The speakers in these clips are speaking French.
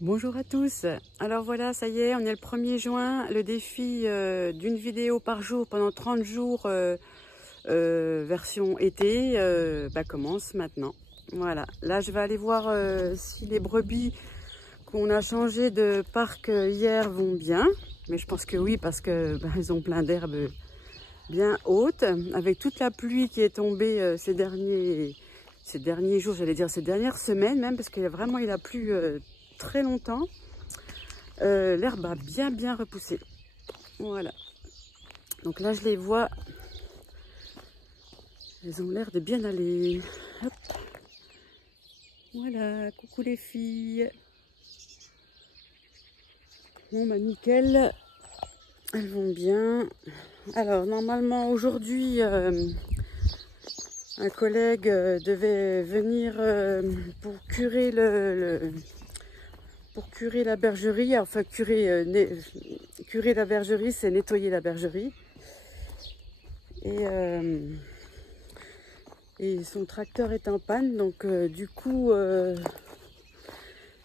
Bonjour à tous. Alors voilà, ça y est, on est le 1er juin. Le défi d'une vidéo par jour pendant 30 jours, version été, commence maintenant. Voilà, là je vais aller voir si les brebis qu'on a changé de parc hier vont bien. Mais je pense que oui, parce que elles ont plein d'herbes bien hautes. Avec toute la pluie qui est tombée ces derniers jours, j'allais dire ces dernières semaines même, parce qu'il a plu très longtemps. L'herbe a bien repoussé. Voilà. Donc là, je les vois. Elles ont l'air de bien aller. Hop. Voilà. Coucou les filles. Bon, bah nickel. Elles vont bien. Alors, normalement, aujourd'hui, un collègue devait venir pour curer pour curer la bergerie. Enfin, curer la bergerie, c'est nettoyer la bergerie. Et son tracteur est en panne, donc du coup,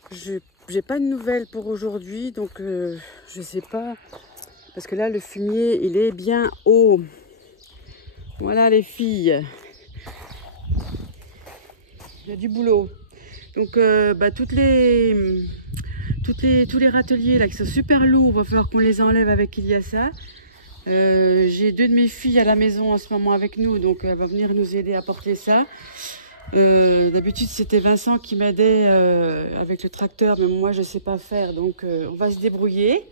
j'ai pas de nouvelles pour aujourd'hui, donc je sais pas, parce que là le fumier il est bien haut. Voilà les filles, il y a du boulot. Donc tous les râteliers là qui sont super lourds, il va falloir qu'on les enlève avec Ilyassa. J'ai 2 de mes filles à la maison en ce moment avec nous, donc elle va venir nous aider à porter ça. D'habitude c'était Vincent qui m'aidait avec le tracteur, mais moi je sais pas faire, donc on va se débrouiller.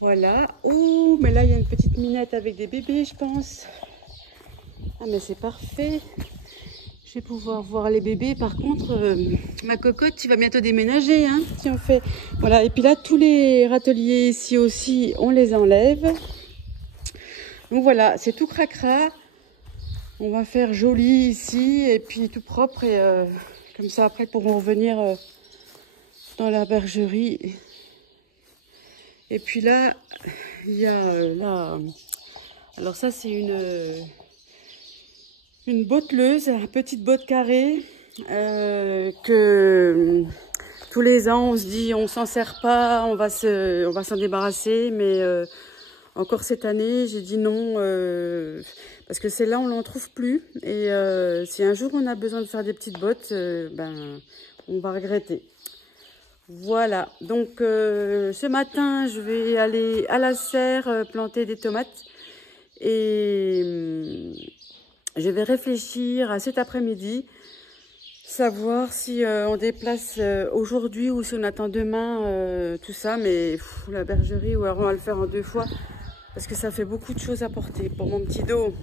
Voilà. Oh, mais là il y a une petite minette avec des bébés, je pense. Ah mais c'est parfait. Je vais pouvoir voir les bébés. Par contre, ma cocotte, tu vas bientôt déménager, hein, si on fait. Voilà. Et puis là, tous les râteliers ici aussi, on les enlève. Donc voilà, c'est tout cracra. On va faire joli ici et puis tout propre. Et comme ça, après, pourront revenir dans la bergerie. Et puis là, il y a là. Alors ça, c'est une botteleuse, une petite botte carrée que tous les ans on se dit on s'en sert pas, on va s'en débarrasser, mais encore cette année j'ai dit non parce que celle-là on l'en trouve plus et si un jour on a besoin de faire des petites bottes, on va regretter. Voilà, donc ce matin je vais aller à la serre planter des tomates et je vais réfléchir à cet après-midi, savoir si on déplace aujourd'hui ou si on attend demain tout ça. Mais la bergerie, ou alors on va le faire en 2 fois parce que ça fait beaucoup de choses à porter pour mon petit dos.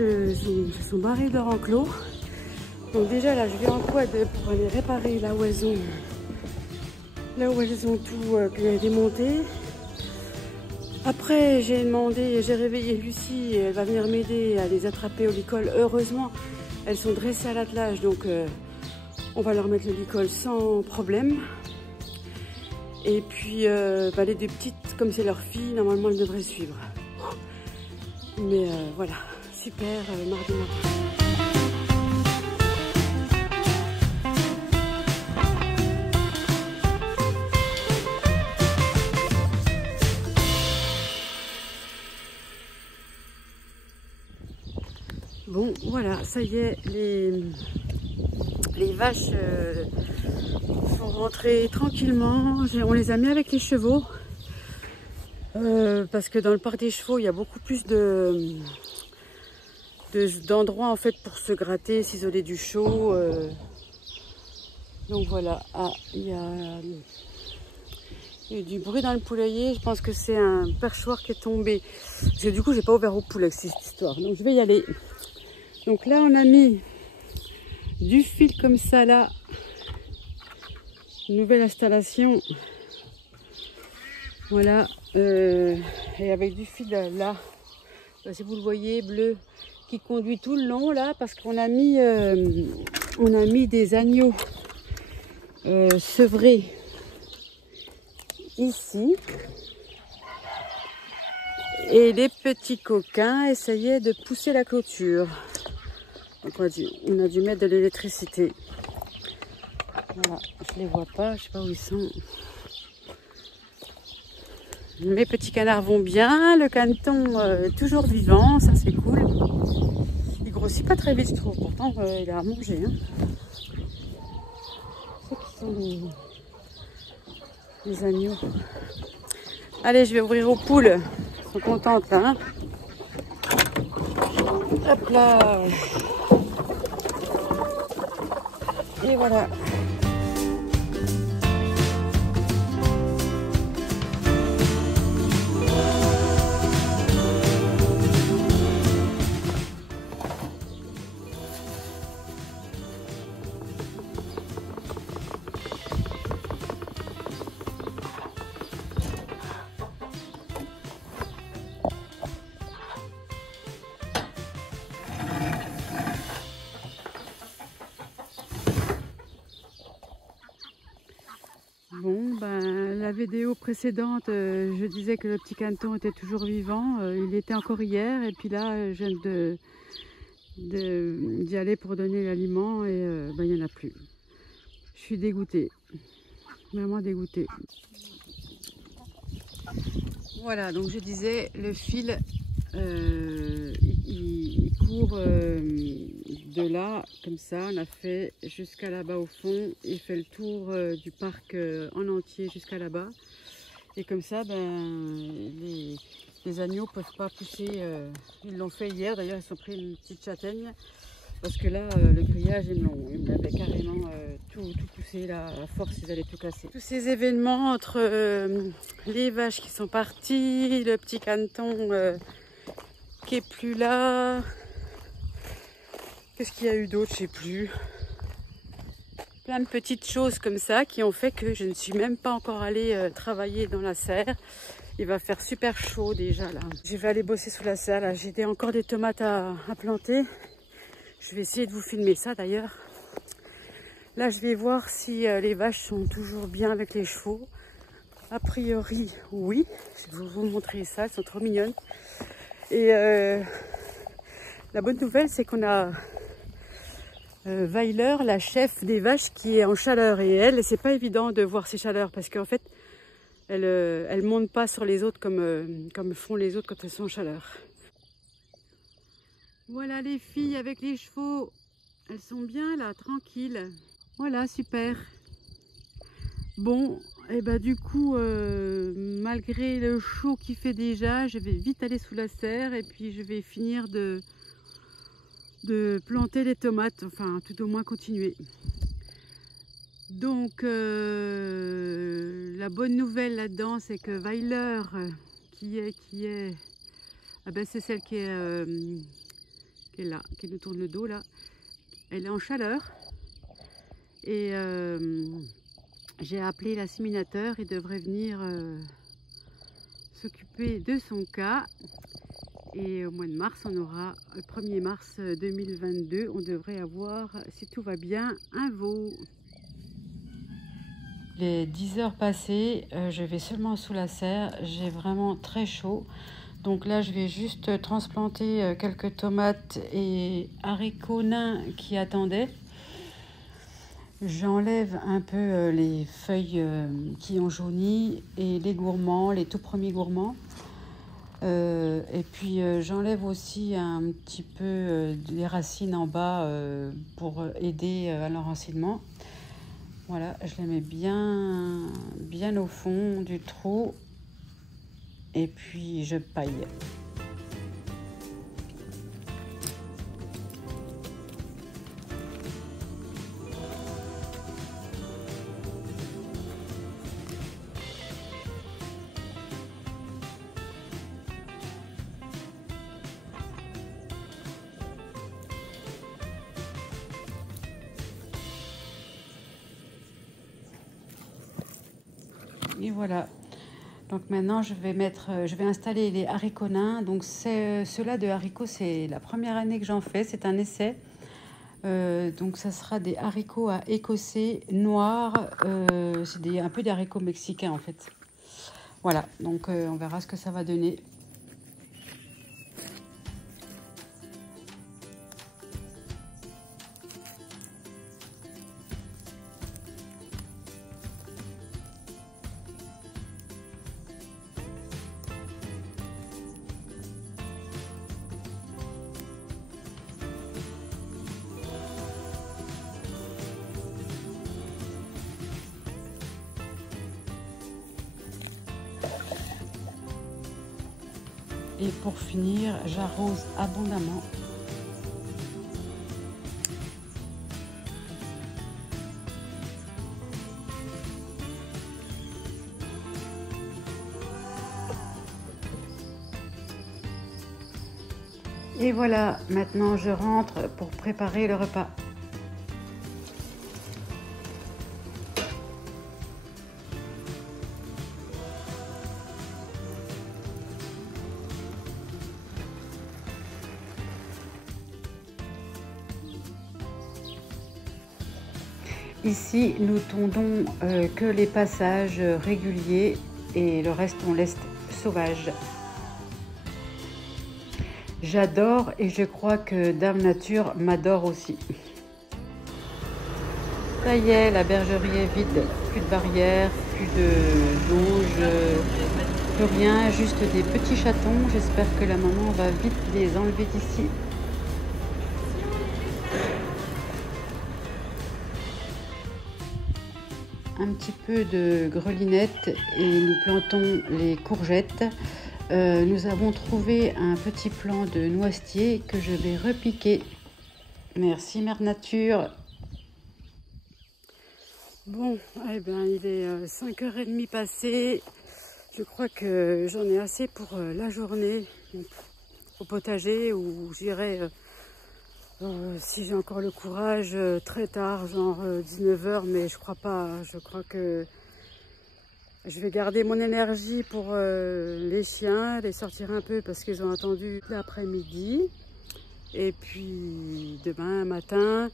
Elles sont barrées de leur enclos. Donc déjà là je vais en quad pour aller réparer là où elles ont tout démonté. Après j'ai réveillé Lucie, elle va venir m'aider à les attraper au licol. Heureusement elles sont dressées à l'attelage, donc on va leur mettre le licol sans problème. Et puis les 2 petites, comme c'est leur fille, normalement elles devraient suivre. Mais voilà. Super, mardi matin. Bon, voilà, ça y est, les vaches sont rentrées tranquillement. On les a mis avec les chevaux. Parce que dans le parc des chevaux, il y a beaucoup plus d'endroits en fait pour se gratter, s'isoler du chaud. Donc voilà. Ah, il y a du bruit dans le poulailler. Je pense que c'est un perchoir qui est tombé. Parce que du coup, j'ai pas ouvert au poulet avec cette histoire. Donc je vais y aller. Donc là, on a mis du fil comme ça là. Nouvelle installation. Voilà. Et avec du fil là. Si vous le voyez, bleu, qui conduit tout le long là, parce qu'on a mis des agneaux sevré ici. Et les petits coquins essayaient de pousser la clôture. Donc on a dû mettre de l'électricité. Voilà, je les vois pas, je sais pas où ils sont. Mes petits canards vont bien, le caneton est toujours vivant, ça c'est cool. Il grossit pas très vite je trouve, pourtant il a à manger. Hein. C'est qui sont les agneaux. Allez, je vais ouvrir aux poules, elles sont contentes là. Hein. Hop là. Et voilà. Bon, ben, la vidéo précédente, je disais que le petit caneton était toujours vivant. Il était encore hier et puis là, je viens d'y aller pour donner l'aliment et ben, il n'y en a plus. Je suis dégoûtée, vraiment dégoûtée. Voilà, donc je disais, le fil, il court de là, comme ça, on a fait jusqu'à là-bas au fond. Il fait le tour du parc en entier jusqu'à là-bas. Et comme ça, ben, les agneaux ne peuvent pas pousser. Ils l'ont fait hier, d'ailleurs, ils ont pris une petite châtaigne. Parce que là, le grillage, ils m'avaient carrément tout poussé, là, à force, ils allaient tout casser. Tous ces événements entre les vaches qui sont parties, le petit caneton qui est plus là. Qu'est-ce qu'il y a eu d'autre, je sais plus. Plein de petites choses comme ça qui ont fait que je ne suis même pas encore allée travailler dans la serre. Il va faire super chaud déjà là. Je vais aller bosser sous la serre là. J'ai encore des tomates à planter. Je vais essayer de vous filmer ça d'ailleurs. Là, je vais voir si les vaches sont toujours bien avec les chevaux. A priori, oui. Je vais vous montrer ça, elles sont trop mignonnes. Et la bonne nouvelle, c'est qu'on a Weiler, la chef des vaches, qui est en chaleur. Et elle, c'est pas évident de voir ses chaleurs parce qu'en fait, elle monte pas sur les autres comme font les autres quand elles sont en chaleur. Voilà les filles avec les chevaux, elles sont bien là, tranquilles. Voilà, super. Bon, et bah du coup, malgré le chaud qu'il fait déjà, je vais vite aller sous la serre et puis je vais finir de planter les tomates, enfin tout au moins continuer. Donc la bonne nouvelle là-dedans, c'est que Weiler, qui est, ah ben c'est celle qui est là, qui nous tourne le dos là, elle est en chaleur et j'ai appelé l'inséminateur, il devrait venir s'occuper de son cas et au mois de mars, on aura, le 1er mars 2022, on devrait avoir, si tout va bien, un veau. Les 10 heures passées, je vais seulement sous la serre, j'ai vraiment très chaud. Donc là, je vais juste transplanter quelques tomates et haricots nains qui attendaient. J'enlève un peu les feuilles qui ont jauni et les gourmands, les tout premiers gourmands. Et puis j'enlève aussi un petit peu les racines en bas pour aider à l'enracinement. Voilà, je les mets bien au fond du trou. Et puis je paille. Et voilà. Donc maintenant, je vais installer les haricots nains. Donc ceux-là de haricots, c'est la première année que j'en fais. C'est un essai. Donc ça sera des haricots à écossais noirs. C'est un peu des haricots mexicains en fait. Voilà, donc on verra ce que ça va donner. Et pour finir, j'arrose abondamment. Et voilà, maintenant je rentre pour préparer le repas. Ici, nous tondons que les passages réguliers et le reste, on laisse sauvage. J'adore et je crois que Dame Nature m'adore aussi. Ça y est, la bergerie est vide. Plus de barrières, plus de jauge, plus rien, juste des petits chatons. J'espère que la maman va vite les enlever d'ici. Un petit peu de grelinette et nous plantons les courgettes. Nous avons trouvé un petit plant de noisetier que je vais repiquer. Merci Mère Nature. Bon, eh ben, il est 5h30 passé. Je crois que j'en ai assez pour la journée au potager où j'irai, si j'ai encore le courage, très tard, genre 19h, mais je crois pas. Je crois que je vais garder mon énergie pour les chiens, les sortir un peu parce qu'ils ont attendu l'après-midi. Et puis demain matin,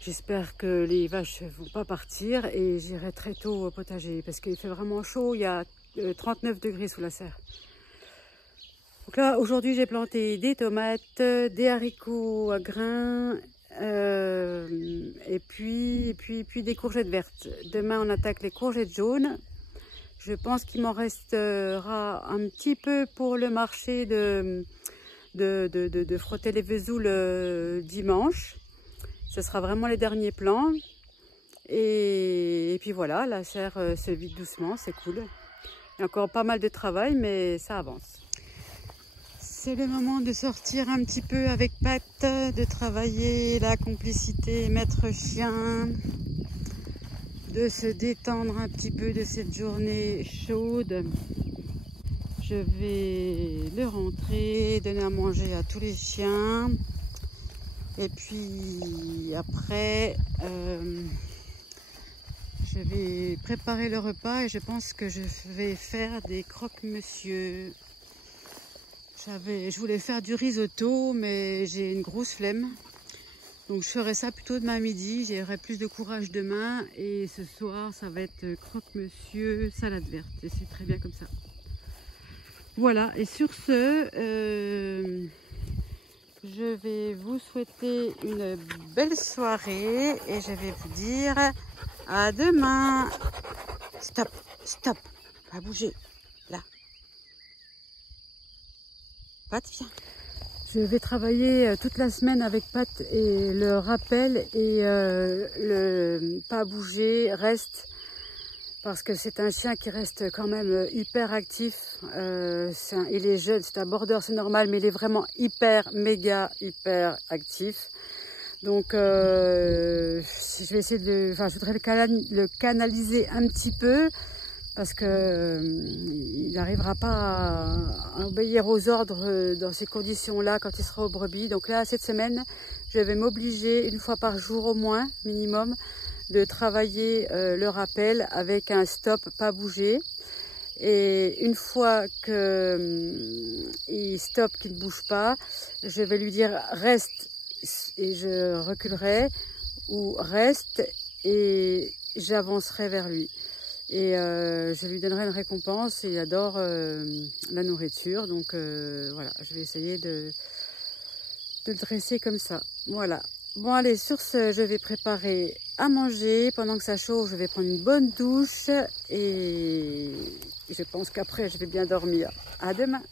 j'espère que les vaches ne vont pas partir et j'irai très tôt au potager parce qu'il fait vraiment chaud, il y a 39 degrés sous la serre. Donc là, aujourd'hui, j'ai planté des tomates, des haricots à grains et puis des courgettes vertes. Demain, on attaque les courgettes jaunes. Je pense qu'il m'en restera un petit peu pour le marché de frotter les vesoules dimanche. Ce sera vraiment les derniers plans. Et puis voilà, la serre se vide doucement, c'est cool. Il y a encore pas mal de travail, mais ça avance. C'est le moment de sortir un petit peu avec Pat, de travailler la complicité maître-chien, de se détendre un petit peu de cette journée chaude. Je vais le rentrer, donner à manger à tous les chiens. Et puis après, je vais préparer le repas et je pense que je vais faire des croque-monsieur. Je voulais faire du risotto, mais j'ai une grosse flemme. Donc je ferai ça plutôt demain midi, j'aurai plus de courage demain. Et ce soir, ça va être croque-monsieur, salade verte. Et c'est très bien comme ça. Voilà, et sur ce, je vais vous souhaiter une belle soirée. Et je vais vous dire à demain. Stop, stop, pas bouger, là. Pat, viens. Je vais travailler toute la semaine avec Pat et le rappel et le pas bouger reste parce que c'est un chien qui reste quand même hyper actif. Il est jeune, c'est un border, c'est normal, mais il est vraiment hyper actif. Donc je vais essayer je voudrais le canaliser un petit peu. Parce que il n'arrivera pas à obéir aux ordres dans ces conditions-là quand il sera aux brebis. Donc là, cette semaine, je vais m'obliger une fois par jour au moins, minimum, de travailler le rappel avec un stop, pas bouger. Et une fois qu'il stoppe, qu'il ne bouge pas, je vais lui dire reste et je reculerai ou reste et j'avancerai vers lui. Et je lui donnerai une récompense. Il adore la nourriture, donc voilà, je vais essayer de le dresser comme ça. Voilà. Bon allez, sur ce, je vais préparer à manger. Pendant que ça chauffe, je vais prendre une bonne douche et je pense qu'après, je vais bien dormir. À demain.